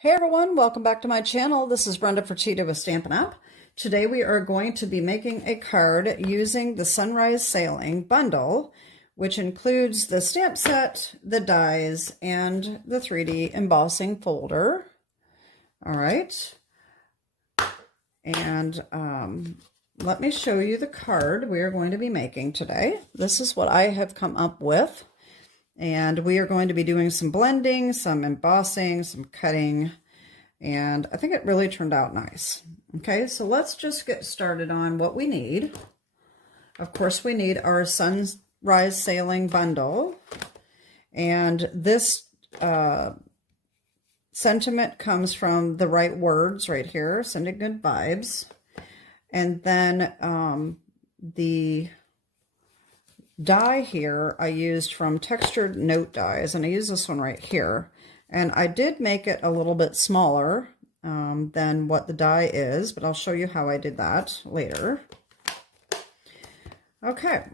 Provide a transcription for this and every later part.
Hey everyone, welcome back to my channel. This is Brenda Fertitta with Stampin' Up. Today we are going to be making a card using the Sunrise Sailing bundle, which includes the stamp set, the dies, and the 3D embossing folder. All right. And let me show you the card we are going to be making today. This is what I have come up with. And we are going to be doing some blending, some embossing, some cutting, and I think it really turned out nice. Okay, so let's just get started on what we need. Of course, we need our Sunrise Sailing bundle, and this sentiment comes from the right words right here, sending good vibes, and then the die here I used from Textured Note Dies, and I use this one right here. And I did make it a little bit smaller than what the die is, but I'll show you how I did that later. Okay,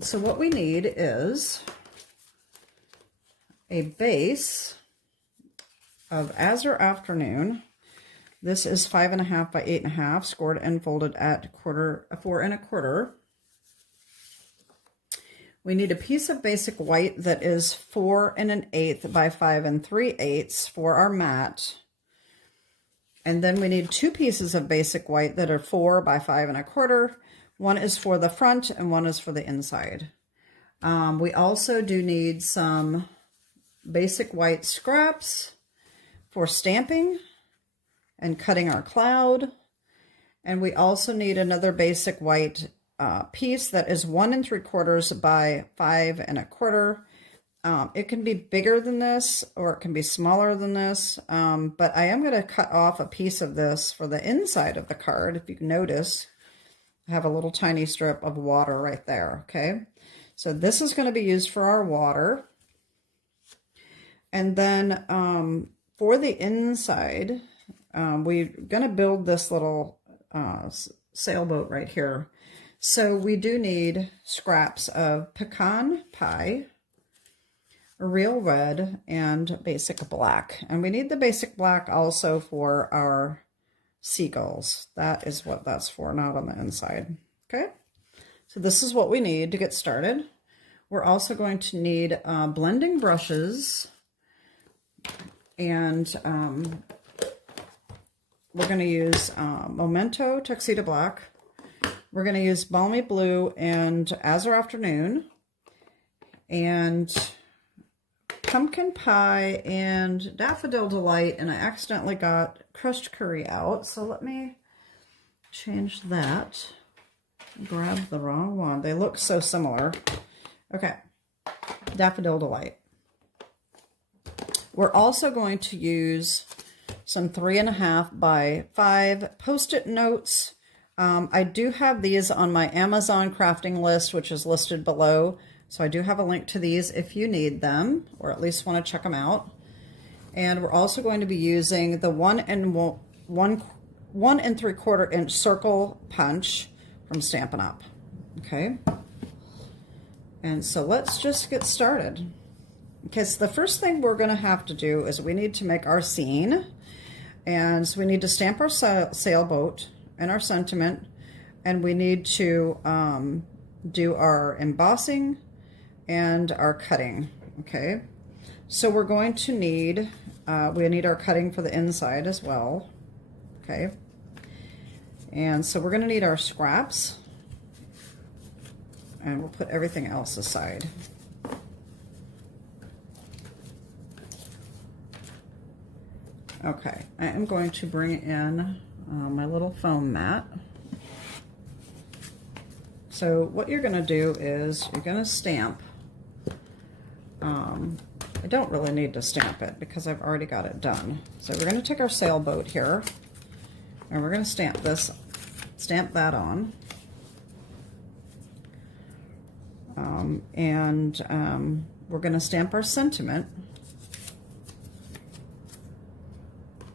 so what we need is a base of Azure Afternoon. This is 5.5 by 8.5, scored and folded at 4 1/4. We need a piece of basic white that is 4 1/8 by 5 3/8 for our mat. And then we need 2 pieces of basic white that are 4 by 5 1/4. One is for the front and one is for the inside. We also do need some basic white scraps for stamping and cutting our cloud. And we also need another basic white piece that is 1 3/4 by 5 1/4. It can be bigger than this or it can be smaller than this, but I am going to cut off a piece of this for the inside of the card. If you can notice, I have a little tiny strip of water right there. Okay, so this is going to be used for our water. And then for the inside, we're going to build this little sailboat right here. So we do need scraps of pecan pie, real red, and basic black. And we need the basic black also for our seagulls. That is what that's for, not on the inside. Okay, so this is what we need to get started. We're also going to need blending brushes, and we're going to use Momento Tuxedo Black. We're going to use Balmy Blue and Azure Afternoon, and Pumpkin Pie and Daffodil Delight, and I accidentally got Crushed Curry out, so let me change that. Grab the wrong one. They look so similar. Okay, Daffodil Delight. We're also going to use some 3.5 by 5 Post-it notes. I do have these on my Amazon crafting list, which is listed below. So I do have a link to these if you need them, or at least want to check them out. And we're also going to be using the 1 3/4 inch circle punch from Stampin' Up. Okay. And so let's just get started. Okay, so the first thing we're going to have to do is we need to make our scene. And so we need to stamp our sailboat and our sentiment, and we need to do our embossing and our cutting. Okay, so we're going to need we need our cutting for the inside as well. Okay, and so we're going to need our scraps, and we'll put everything else aside. Okay, I am going to bring in my little foam mat. So what you're going to do is you're going to stamp. I don't really need to stamp it because I've already got it done. So we're going to take our sailboat here, and we're going to stamp that on. We're going to stamp our sentiment.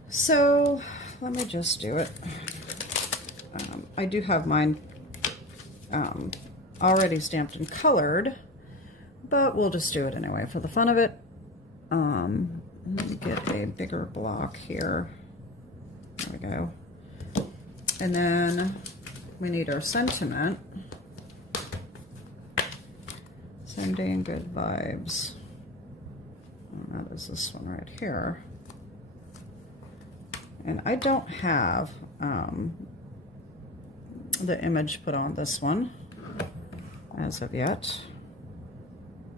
So let me just do it. I do have mine already stamped and colored, but we'll just do it anyway for the fun of it. Let me get a bigger block here. There we go. And then we need our sentiment. Sending good vibes. And that is this one right here. And I don't have the image put on this one as of yet.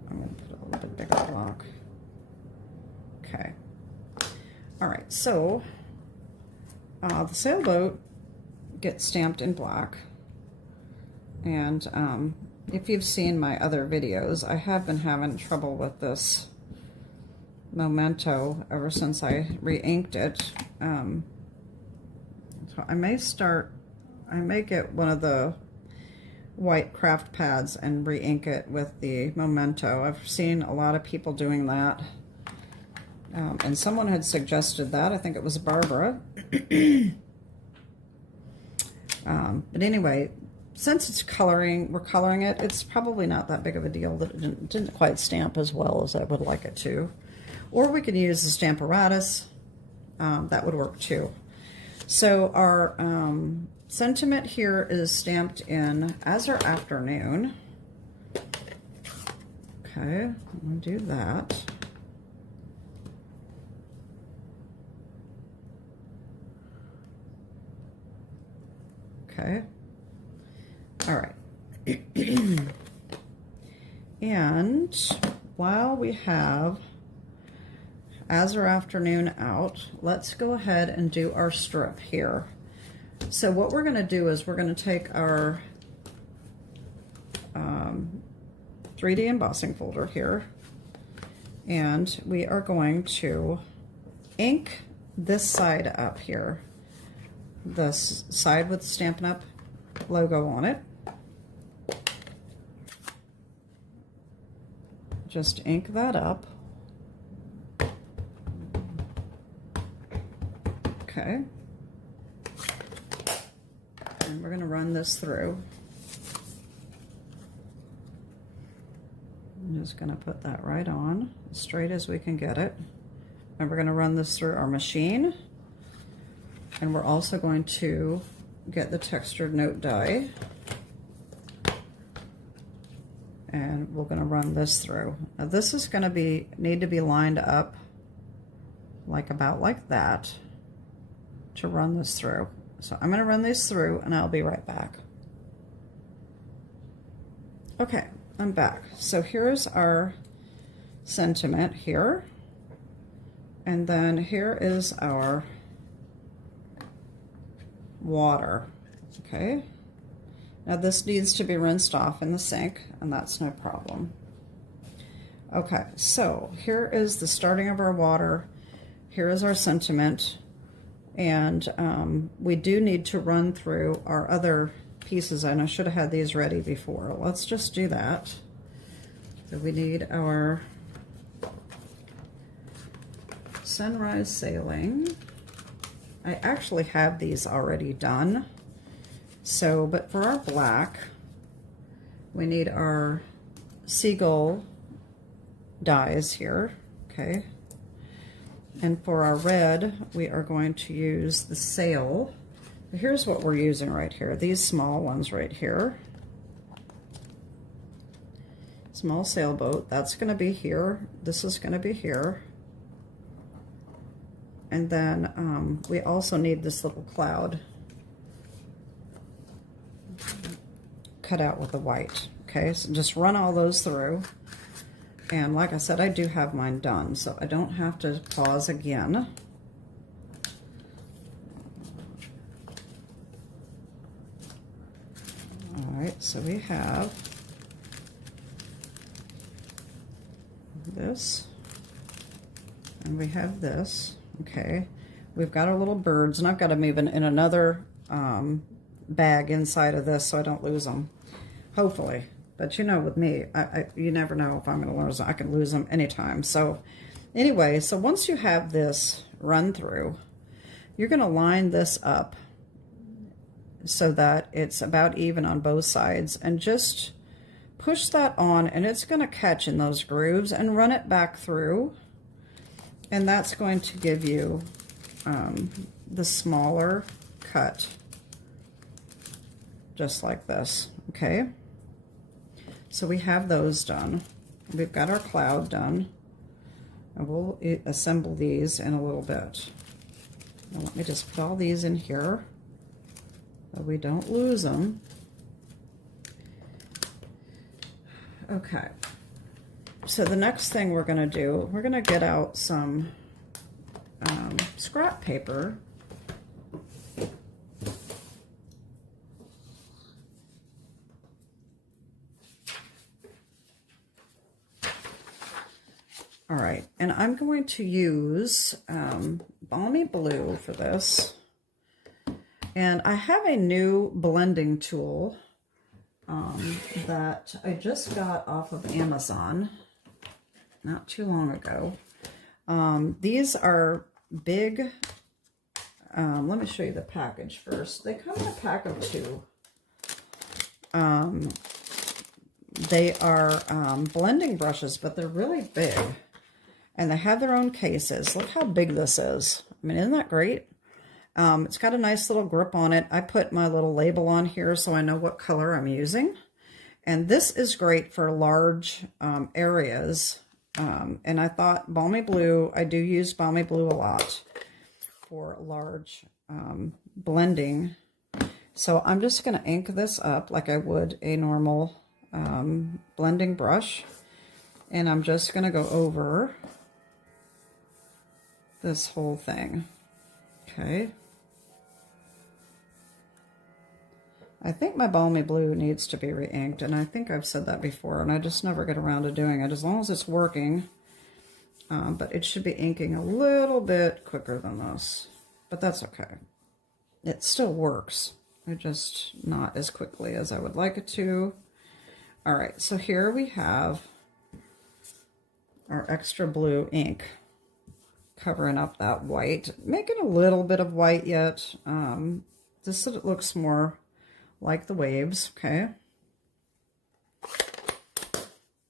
I'm going to put a little bit bigger block. Okay. All right, so the sailboat gets stamped in black. And if you've seen my other videos, I have been having trouble with this Momento ever since I re-inked it. So I may get one of the white craft pads and re-ink it with the Momento. I've seen a lot of people doing that. And someone had suggested that. I think it was Barbara. But anyway, since it's coloring, we're coloring it, it's probably not that big of a deal that it didn't quite stamp as well as I would like it to. Or we could use the Stamparatus. That would work too. So our sentiment here is stamped in Azure Afternoon. Okay, I'm going to do that. Okay. All right. And while we have Azure Afternoon out, let's go ahead and do our strip here. So what we're going to do is we're going to take our 3D embossing folder here, and we are going to ink this side up here, the side with the Stampin' Up logo on it. Just ink that up. Okay. And we're going to run this through. I'm just going to put that right on, as straight as we can get it. And we're going to run this through our machine. And we're also going to get the textured note die. And we're going to run this through. Now this is going to need to be lined up about like that to run this through. So I'm going to run these through and I'll be right back. Okay, I'm back. So here's our sentiment here. And then here is our water. Okay. Now this needs to be rinsed off in the sink, and that's no problem. Okay, so here is the starting of our water. Here is our sentiment. And we do need to run through our other pieces, and I should have had these ready before. Let's just do that. So we need our sunrise sailing. I actually have these already done. So, but for our black, we need our seagull dies here, okay? And for our red, we are going to use the sail. Here's what we're using right here, these small ones right here. Small sailboat, that's going to be here. This is going to be here. And then we also need this little cloud cut out with the white. Okay, so just run all those through. And like I said, I do have mine done, so I don't have to pause again. All right, so we have this, and we have this. Okay, we've got our little birds, and I've got them even in another bag inside of this so I don't lose them, hopefully. But you know, with me, you never know if I'm going to lose them. I can lose them anytime. So anyway, so once you have this run through, you're going to line this up so that it's about even on both sides, and just push that on, and it's going to catch in those grooves, and run it back through. And that's going to give you the smaller cut, just like this, okay? So we have those done. We've got our cloud done. And we'll assemble these in a little bit. Now let me just put all these in here so we don't lose them. Okay. So the next thing we're going to do, we're going to get out some scrap paper. All right, and I'm going to use Balmy Blue for this. And I have a new blending tool that I just got off of Amazon not too long ago. These are big. Let me show you the package first. They come in a pack of 2. They are blending brushes, but they're really big. And they have their own cases. Look how big this is. I mean, isn't that great? It's got a nice little grip on it. I put my little label on here so I know what color I'm using. And this is great for large areas. And I thought Balmy Blue, I do use Balmy Blue a lot for large blending. So I'm just going to ink this up like I would a normal blending brush. And I'm just going to go over this whole thing. Okay. I think my Balmy Blue needs to be re-inked, and I think I've said that before, and I just never get around to doing it, as long as it's working. But it should be inking a little bit quicker than this, but that's okay. It still works. It just not as quickly as I would like it to. All right, so here we have our extra blue ink covering up that white, making a little bit of white yet, just so it looks more like the waves, okay?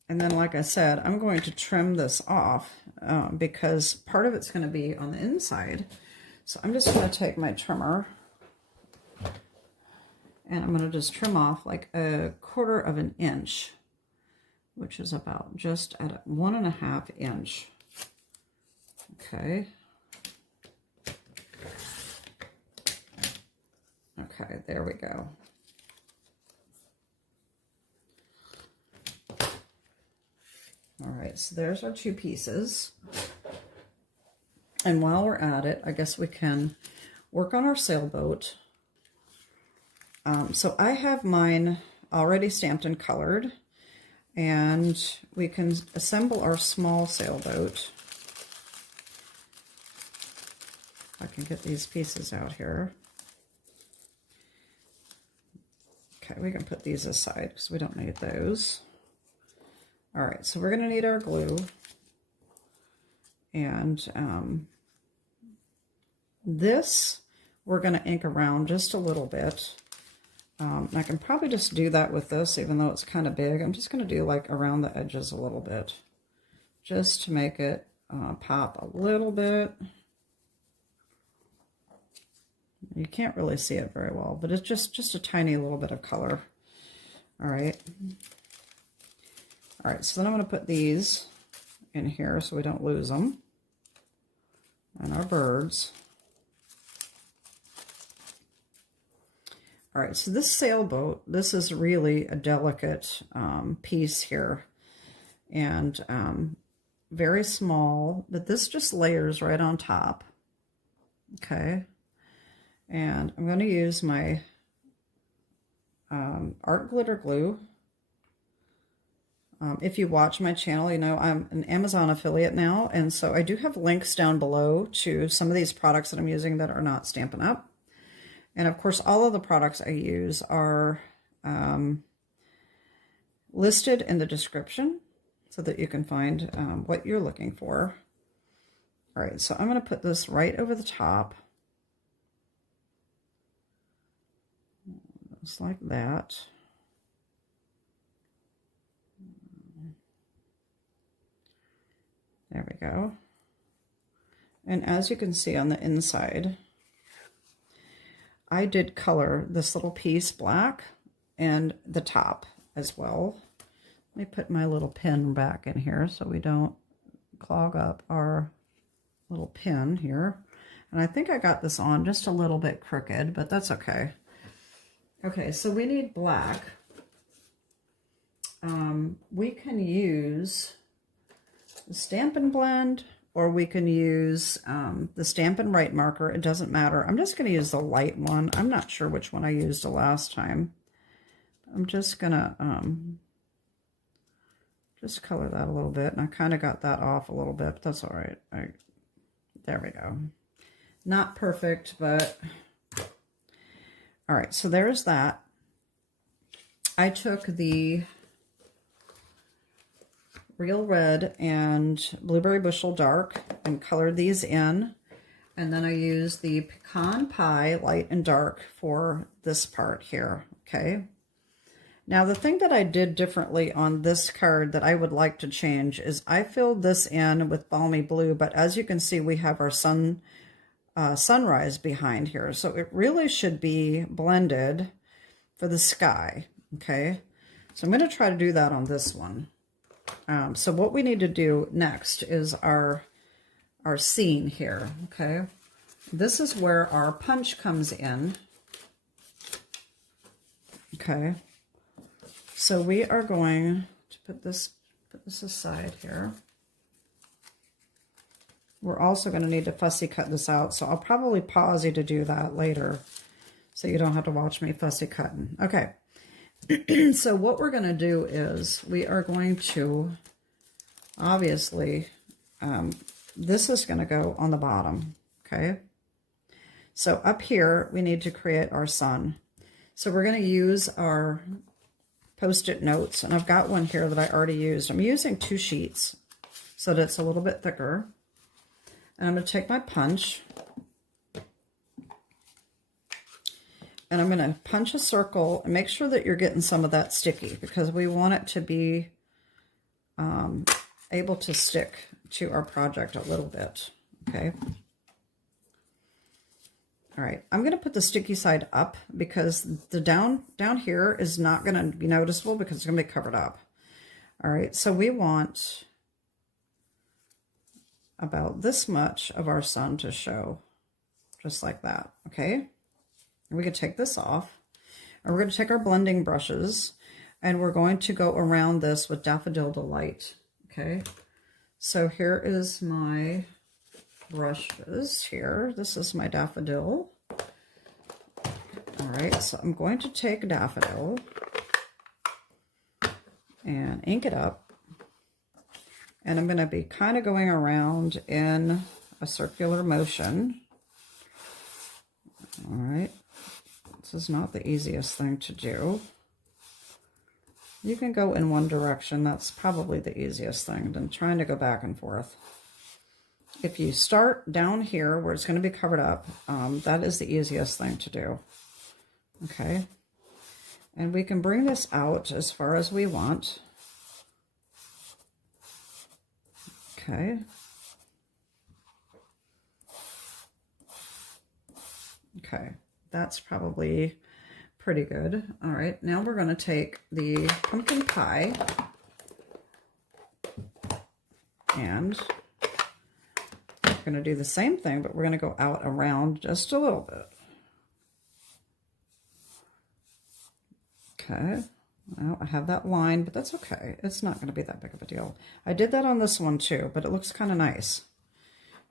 And then, like I said, I'm going to trim this off because part of it's going to be on the inside. So I'm just going to take my trimmer and I'm going to just trim off like 1/4 of an inch, which is about just at 1.5 inch. Okay. Okay, there we go. All right, so there's our 2 pieces. And while we're at it, I guess we can work on our sailboat. So I have mine already stamped and colored, and we can assemble our small sailboat. I can get these pieces out here. Okay, we can put these aside because we don't need those. All right, so we're going to need our glue. And this, we're going to ink around just a little bit. I can probably just do that with this, even though it's kind of big. I'm just going to do like around the edges a little bit, just to make it pop a little bit. You can't really see it very well, but it's just a tiny little bit of color. All right. All right, so then I'm going to put these in here so we don't lose them. And our birds. All right, so this sailboat, this is really a delicate piece here. And very small, but this just layers right on top. Okay. And I'm going to use my art glitter glue. If you watch my channel, you know I'm an Amazon affiliate now, and so I do have links down below to some of these products that I'm using that are not Stampin' Up. And of course, all of the products I use are listed in the description so that you can find what you're looking for. All right, so I'm going to put this right over the top. Just like that. There we go. And as you can see on the inside, I did color this little piece black and the top as well. Let me put my little pin back in here so we don't clog up our little pin here. And I think I got this on just a little bit crooked, but that's okay. Okay, so we need black. We can use the Stampin' Blend, or we can use the Stampin' Right marker. It doesn't matter. I'm just going to use the light one. I'm not sure which one I used the last time. I'm just going to just color that a little bit. And I kind of got that off a little bit, but that's all right. There we go. Not perfect, but all right. So there's that. I took the Real Red and Blueberry Bushel Dark and colored these in. And then I used the Pecan Pie Light and Dark for this part here, okay? Now the thing that I did differently on this card that I would like to change is I filled this in with Balmy Blue, but as you can see, we have our sunrise behind here. So it really should be blended for the sky, okay? So I'm going to try to do that on this one. So what we need to do next is our scene here, okay? This is where our punch comes in, okay? So we are going to put this aside here. We're also going to need to fussy cut this out, so I'll probably pause you to do that later so you don't have to watch me fussy cutting. Okay. So what we're going to do is we are going to, obviously, this is going to go on the bottom, okay? So up here, we need to create our sun. So we're going to use our Post-it notes, and I've got one here that I already used. I'm using 2 sheets so that it's a little bit thicker. And I'm going to take my punch, and I'm going to punch a circle and make sure that you're getting some of that sticky because we want it to be able to stick to our project a little bit, okay? All right, I'm going to put the sticky side up because the down here is not going to be noticeable because it's going to be covered up. All right, so we want about this much of our sun to show, just like that, okay? And we can take this off, and we're going to take our blending brushes, and we're going to go around this with Daffodil Delight, okay? So here is my brushes here. This is my Daffodil. All right, so I'm going to take Daffodil and ink it up. And I'm going to be kind of going around in a circular motion. All right. This is not the easiest thing to do. You can go in one direction. That's probably the easiest thing than trying to go back and forth. If you start down here where it's going to be covered up, that is the easiest thing to do. Okay. And we can bring this out as far as we want. Okay. Okay, that's probably pretty good. All right, now we're going to take the pumpkin pie and we're going to do the same thing, but we're going to go out around just a little bit. Okay. Well, I have that line, but that's okay. It's not going to be that big of a deal. I did that on this one too, but it looks kind of nice.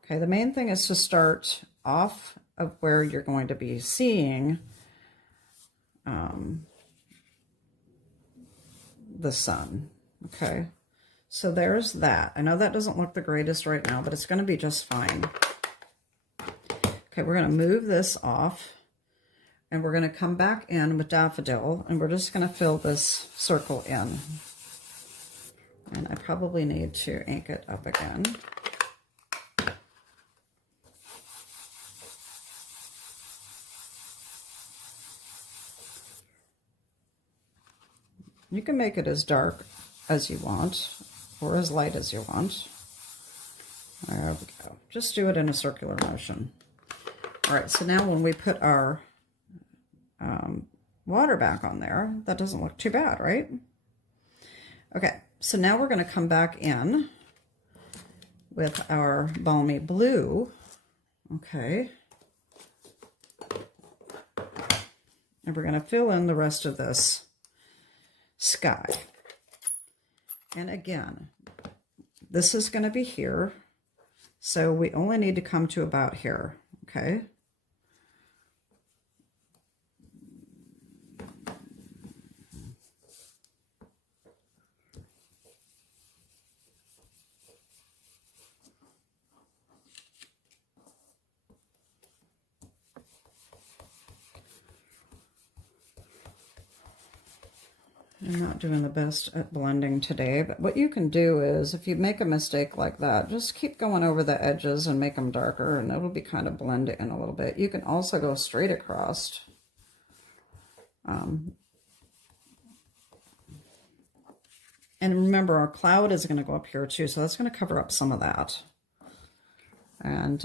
Okay, the main thing is to start off of where you're going to be seeing the sun. Okay, so there's that. I know that doesn't look the greatest right now, but it's going to be just fine. Okay, we're going to move this off. And we're going to come back in with Daffodil, and we're just going to fill this circle in. And I probably need to ink it up again. You can make it as dark as you want, or as light as you want. There we go. Just do it in a circular motion. All right, so now when we put our water back on there, that doesn't look too bad, right? Okay, so now we're going to come back in with our Balmy blue. Okay. And we're going to fill in the rest of this sky. And again, this is going to be here. So we only need to come to about here. Okay. I'm not doing the best at blending today, but what you can do is if you make a mistake like that, just keep going over the edges and make them darker, and it'll be kind of blend it in a little bit. You can also go straight across. And remember, our cloud is going to go up here too, so that's going to cover up some of that. And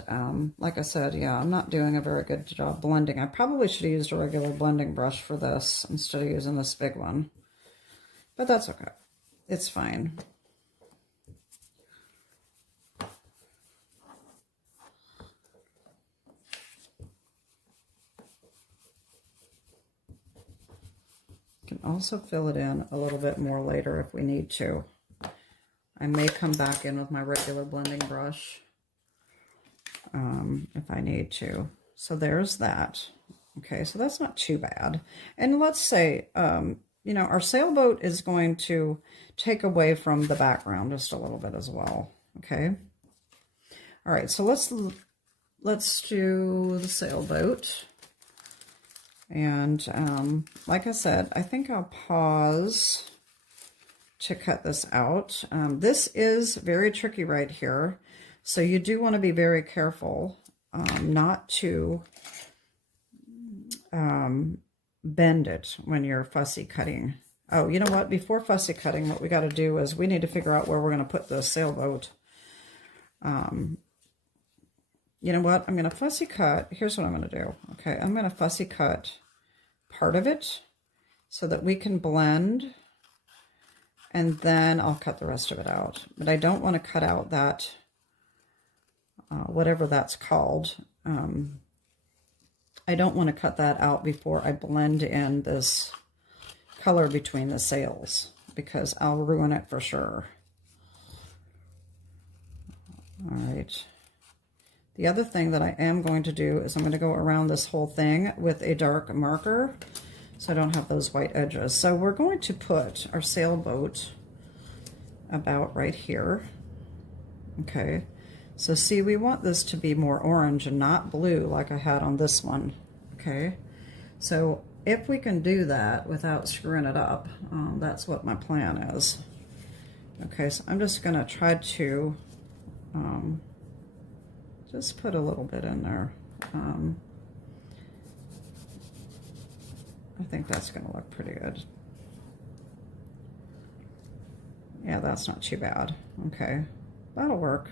like I said, yeah, I'm not doing a very good job blending. I probably should have used a regular blending brush for this instead of using this big one. But that's okay. It's fine. You can also fill it in a little bit more later if we need to. I may come back in with my regular blending brush if I need to. So there's that. Okay, so that's not too bad. And let's say, you know, our sailboat is going to take away from the background just a little bit as well. Okay. All right, so let's do the sailboat. And like I said, I think I'll pause to cut this out. This is very tricky right here. So you do want to be very careful not to bend it when you're fussy cutting. Oh, you know what? Before fussy cutting, what we got to do is we need to figure out where we're going to put the sailboat. You know what? I'm going to fussy cut. Here's what I'm going to do. Okay, I'm going to fussy cut part of it so that we can blend, and then I'll cut the rest of it out. But I don't want to cut out that, whatever that's called. I don't want to cut that out before I blend in this color between the sails, because I'll ruin it for sure. All right. The other thing that I am going to do is I'm going to go around this whole thing with a dark marker so I don't have those white edges. So we're going to put our sailboat about right here. Okay. So see, we want this to be more orange and not blue like I had on this one. Okay. So if we can do that without screwing it up, that's what my plan is. Okay, so I'm just going to try to just put a little bit in there. I think that's going to look pretty good. Yeah, that's not too bad. Okay, that'll work.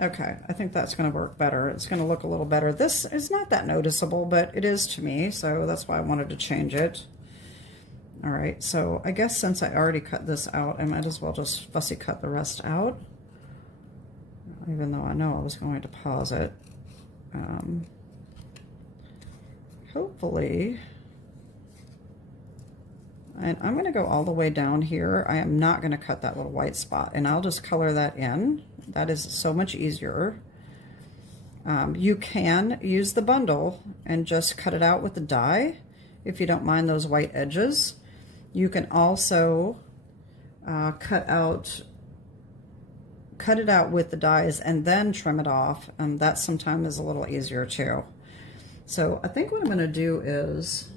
Okay, I think that's going to work better. It's going to look a little better. This is not that noticeable, but it is to me, so that's why I wanted to change it. All right, so I guess since I already cut this out, I might as well just fussy cut the rest out, even though I know I was going to pause it. Hopefully, and I'm going to go all the way down here. I am not going to cut that little white spot, and I'll just color that in. That is so much easier. You can use the bundle and just cut it out with the die if you don't mind those white edges. You can also cut it out with the dies and then trim it off, and that sometimes is a little easier too. So I think what I'm going to do is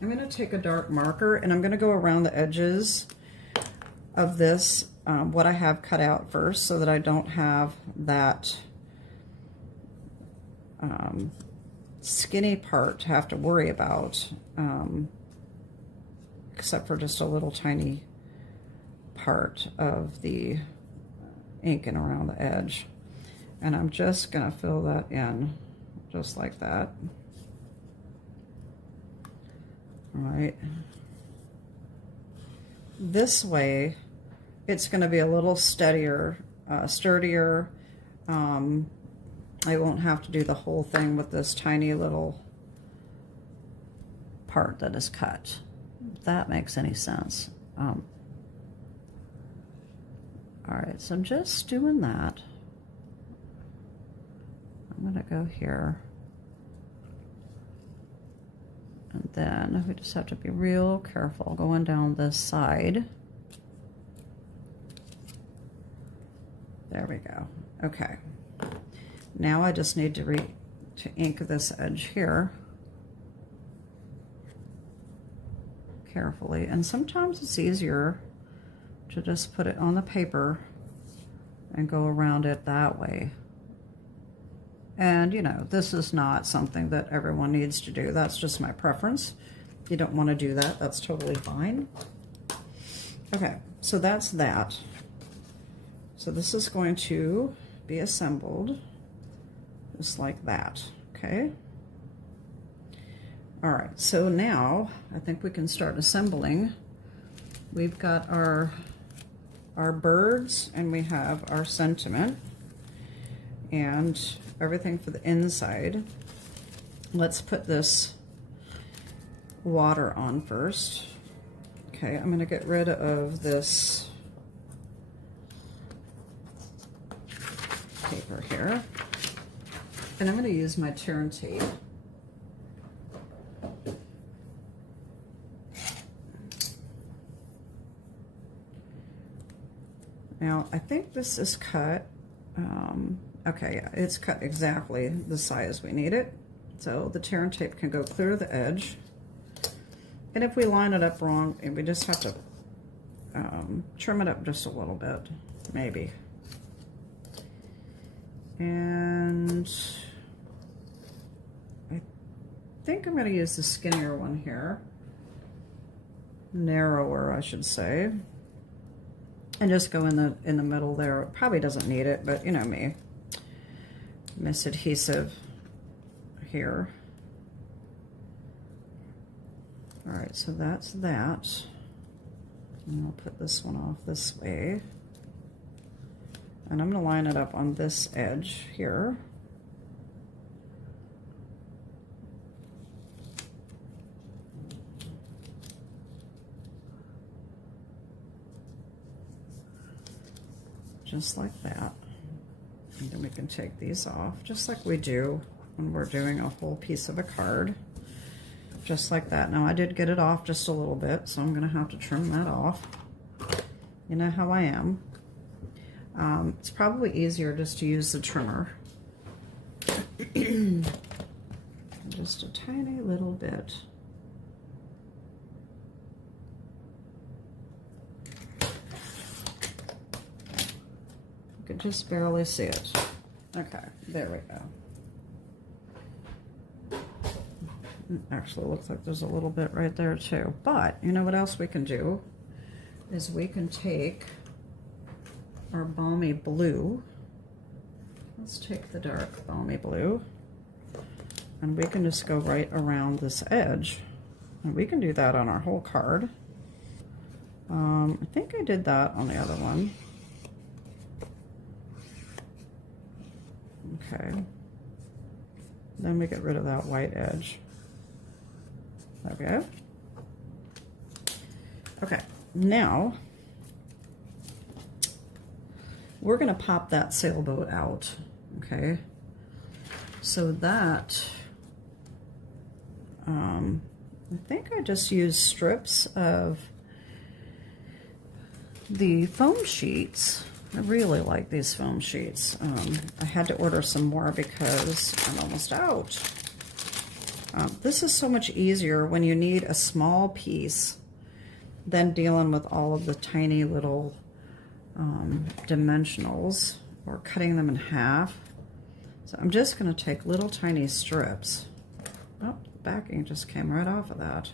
I'm going to take a dark marker and I'm going to go around the edges of this, what I have cut out first, so that I don't have that skinny part to have to worry about, except for just a little tiny part of the ink and around the edge. And I'm just gonna fill that in just like that. All right. This way, it's gonna be a little steadier, sturdier. I won't have to do the whole thing with this tiny little part that is cut, if that makes any sense. All right, so I'm just doing that. I'm gonna go here. And then we just have to be real careful going down this side. There we go. Okay. Now I just need to ink this edge here carefully. And sometimes it's easier to just put it on the paper and go around it that way. And you know, this is not something that everyone needs to do. That's just my preference. If you don't want to do that, that's totally fine. Okay, so that's that. So this is going to be assembled just like that, okay? All right, so now I think we can start assembling. We've got our birds and we have our sentiment and everything for the inside. Let's put this water on first. Okay, I'm gonna get rid of this paper here. And I'm going to use my turn tape. Now, I think this is cut. Okay, yeah, it's cut exactly the size we need it. So the turn tape can go clear to the edge. And if we line it up wrong, we just have to trim it up just a little bit, maybe. And I think I'm going to use the skinnier one here, narrower I should say, and just go in the middle there. It probably doesn't need it, but you know me, miss adhesive here. All right, so that's that, and I'll put this one off this way. And I'm going to line it up on this edge here. Just like that. And then we can take these off, just like we do when we're doing a whole piece of a card. Just like that. Now I did get it off just a little bit, so I'm going to have to trim that off. You know how I am. It's probably easier just to use the trimmer. Just a tiny little bit. You could just barely see it. Okay, there we go. It actually looks like there's a little bit right there too. But you know what else we can do is we can take our Balmy blue. Let's take the dark Balmy blue, and we can just go right around this edge, and we can do that on our whole card. I think I did that on the other one. Okay, then we get rid of that white edge. There we go. Okay, now we're going to pop that sailboat out, okay? So that, I think I just used strips of the foam sheets. I really like these foam sheets. I had to order some more because I'm almost out. This is so much easier when you need a small piece than dealing with all of the tiny little dimensionals or cutting them in half. So I'm just going to take little tiny strips. Oh, the backing just came right off of that.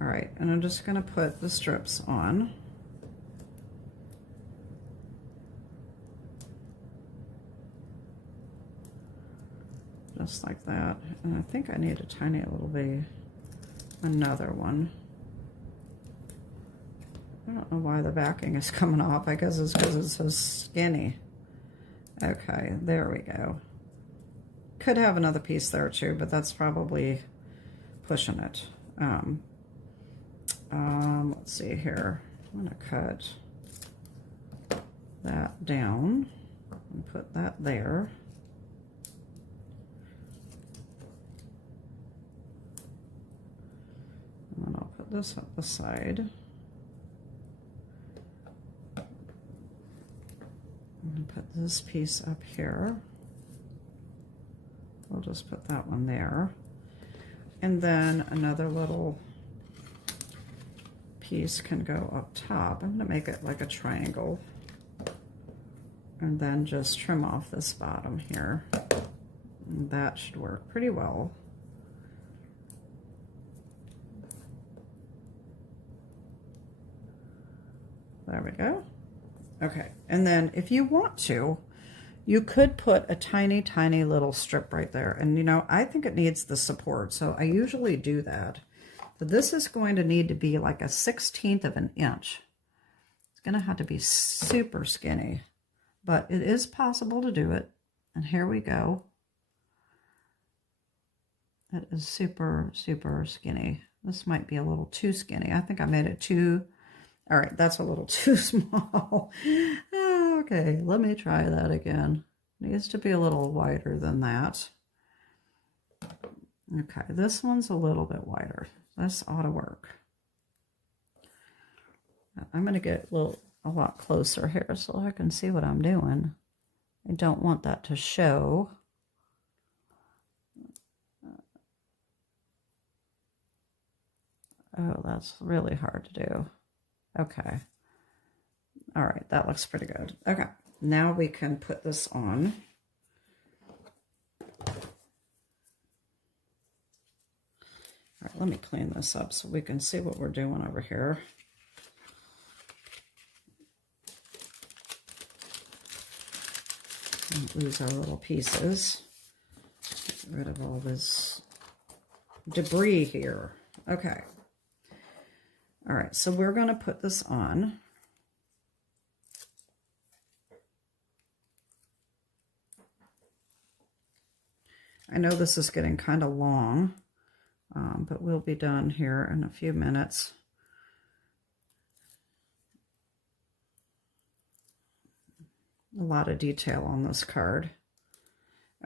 All right, and I'm just going to put the strips on. just like that. And I think I need a tiny little bit, another one. I don't know why the backing is coming off. I guess it's because it's so skinny. Okay, there we go. Could have another piece there too, but that's probably pushing it. Let's see here. I'm gonna cut that down and put that there. And then I'll put this up the side. And put this piece up here. We'll just put that one there. And then another little piece can go up top. I'm going to make it like a triangle. And then just trim off this bottom here. And that should work pretty well. There we go. Okay, and then if you want to, you could put a tiny, tiny little strip right there. And you know, I think it needs the support, so I usually do that. But this is going to need to be like a 1/16 of an inch. It's gonna have to be super skinny, but it is possible to do it. And here we go. That is super, super skinny. This might be a little too skinny. I think I made it too... All right, that's a little too small. Okay, let me try that again. Needs to be a little wider than that. Okay, this one's a little bit wider. This ought to work. I'm going to get a lot closer here so I can see what I'm doing. I don't want that to show. Oh, that's really hard to do. Okay. All right, that looks pretty good. Okay, now we can put this on. All right, let me clean this up so we can see what we're doing over here. And lose our little pieces. Get rid of all this debris here. Okay. All right, so we're going to put this on. I know this is getting kind of long, but we'll be done here in a few minutes. A lot of detail on this card.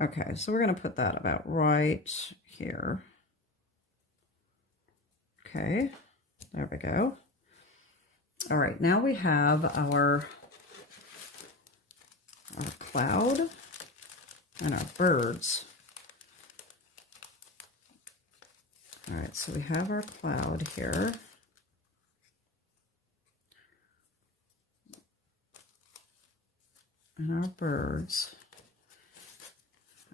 Okay, so we're going to put that about right here. Okay. There we go. All right, now we have our cloud and our birds. All right, so we have our cloud here. And our birds.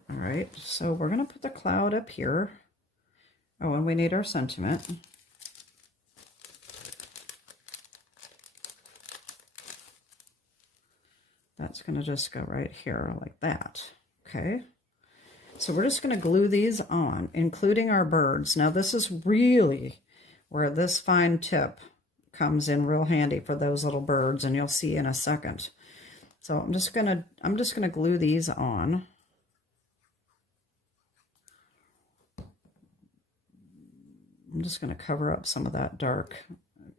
All right, so we're going to put the cloud up here. Oh, and we need our sentiment. That's going to just go right here like that. Okay. So we're just going to glue these on, including our birds. Now this is really where this fine tip comes in real handy for those little birds, and you'll see in a second. So I'm just going to glue these on. I'm just going to cover up some of that dark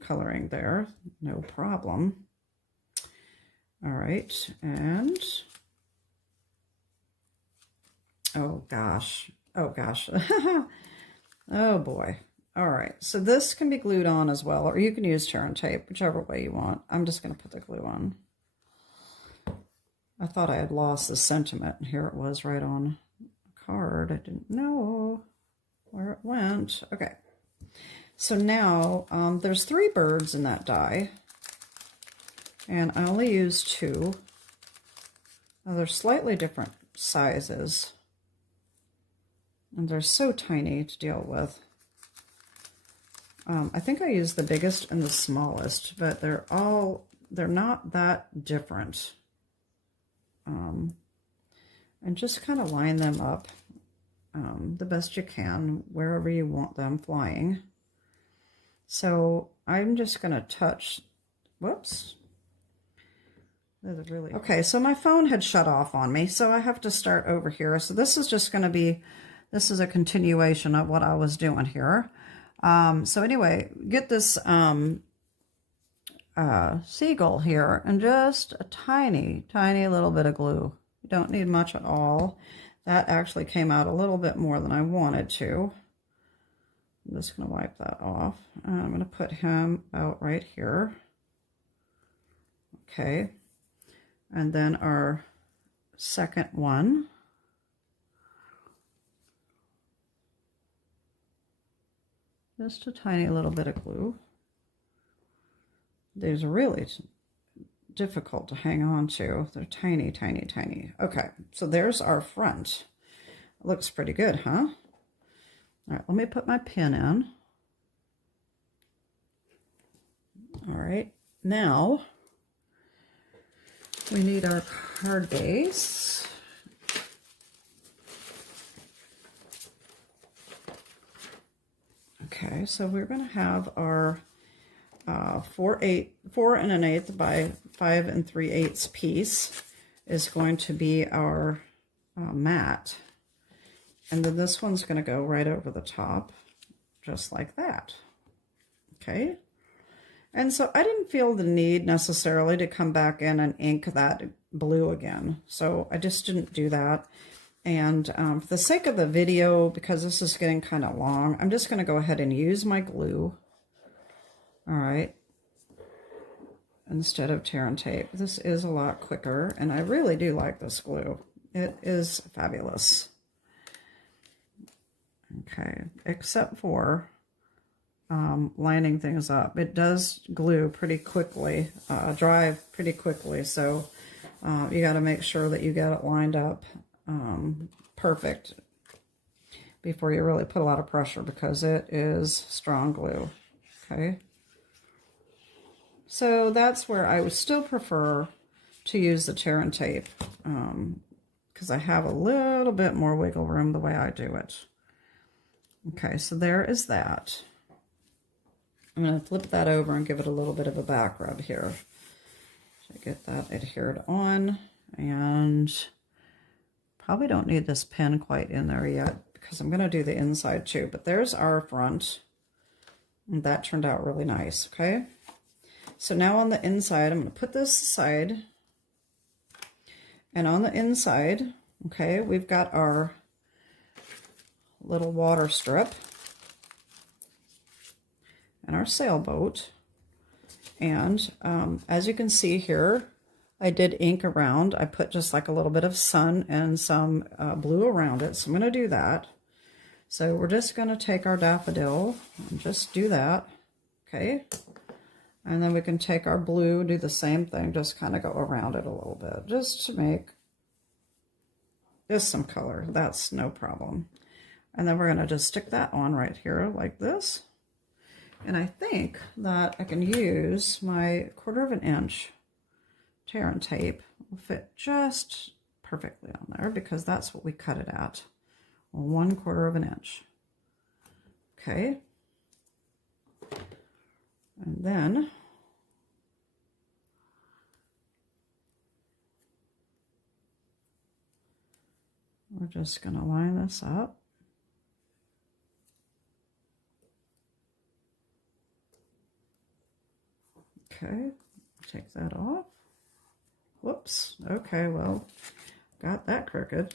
coloring there. No problem. All right, and oh gosh, oh boy. All right, so this can be glued on as well, or you can use tear and tape, whichever way you want. I'm just going to put the glue on. I thought I had lost the sentiment, and here it was right on the card. I didn't know where it went. Okay, so now there's 3 birds in that die. And I only used 2. Now they're slightly different sizes. And they're so tiny to deal with. I think I used the biggest and the smallest, but they're not that different. And just kind of line them up the best you can wherever you want them flying. So I'm just going to touch, whoops. Really, okay, so my phone had shut off on me, so I have to start over here. So this is just going to be, this is a continuation of what I was doing here. So anyway, get this seagull here and just a tiny, tiny little bit of glue. You don't need much at all. That actually came out a little bit more than I wanted to. I'm just going to wipe that off. I'm going to put him out right here. Okay. And then our second one. Just a tiny little bit of glue. These are really difficult to hang on to. They're tiny, tiny, tiny. Okay, so there's our front. It looks pretty good, huh? All right, let me put my pin in. All right, now we need our card base. Okay, so we're going to have our 4 1/8 by 5 3/8 piece is going to be our mat. And then this one's going to go right over the top, just like that. Okay. And so I didn't feel the need necessarily to come back in and ink that blue again. So I just didn't do that. And for the sake of the video, because this is getting kind of long, I'm just going to go ahead and use my glue. All right. Instead of tear and tape. This is a lot quicker, and I really do like this glue. It is fabulous. Okay, except for lining things up. It does glue pretty quickly, dry pretty quickly, so you got to make sure that you get it lined up perfect before you really put a lot of pressure, because it is strong glue. Okay. So that's where I would still prefer to use the tear and tape, because I have a little bit more wiggle room the way I do it. Okay, so there is that. I'm going to flip that over and give it a little bit of a back rub here to get that adhered on. And probably don't need this pin quite in there yet, because I'm going to do the inside too. But there's our front, and that turned out really nice. Okay. So now on the inside, I'm going to put this aside. And on the inside, okay, we've got our little water strip and our sailboat. And as you can see here, I did ink around. I put just like a little bit of sun and some blue around it. So I'm going to do that. So we're just going to take our daffodil and just do that. Okay. And then we can take our blue, do the same thing, just kind of go around it a little bit, just to make just some color. That's no problem. And then we're going to just stick that on right here like this. And I think that I can use my 1/4 inch tear and tape. Will fit just perfectly on there, because that's what we cut it at. 1/4 inch. Okay. And then we're just going to line this up. Okay, take that off. Whoops. Okay, well, got that crooked.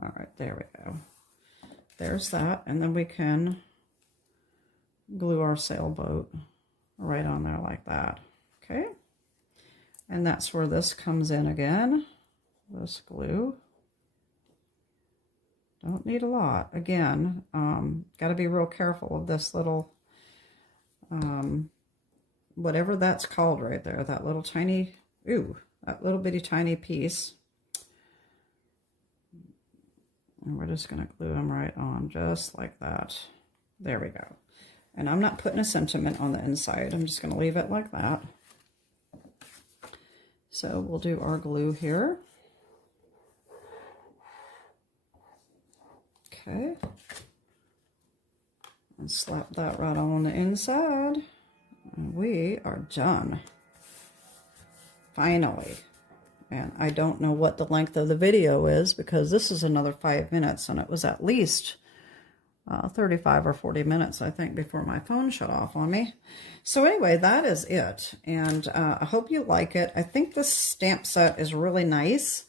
All right, there we go. There's that, and then we can glue our sailboat right on there like that. Okay, and that's where this comes in again, this glue. Don't need a lot. Again, got to be real careful of this little, whatever that's called right there, that little tiny, that little bitty tiny piece. And we're just going to glue them right on, just like that. There we go. And I'm not putting a sentiment on the inside. I'm just going to leave it like that. So we'll do our glue here. Okay. And slap that right on the inside. And we are done. Finally. And I don't know what the length of the video is because this is another 5 minutes and it was at least 35 or 40 minutes, I think, before my phone shut off on me. So anyway, that is it. And I hope you like it. I think this stamp set is really nice.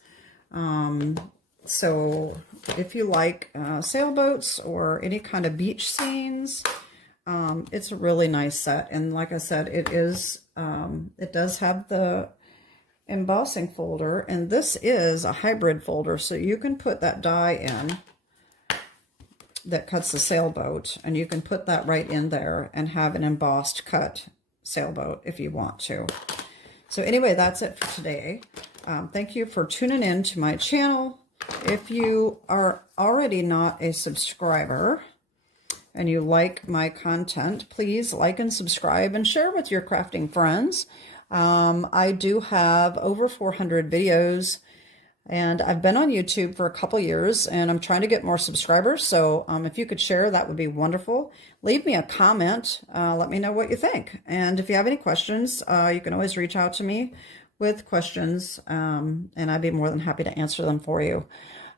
So if you like sailboats or any kind of beach scenes, it's a really nice set. And like I said, it does have the embossing folder, and this is a hybrid folder, so you can put that die in that cuts the sailboat, and you can put that right in there and have an embossed cut sailboat if you want to. So anyway, that's it for today. Thank you for tuning in to my channel. If you are already not a subscriber and you like my content, please like and subscribe and share with your crafting friends. I do have over 400 videos, and I've been on YouTube for a couple years, and I'm trying to get more subscribers. So if you could share, that would be wonderful. Leave me a comment. Let me know what you think. And if you have any questions, you can always reach out to me with questions, and I'd be more than happy to answer them for you.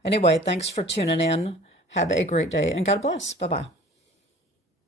Anyway, thanks for tuning in. Have a great day, and God bless. Bye-bye.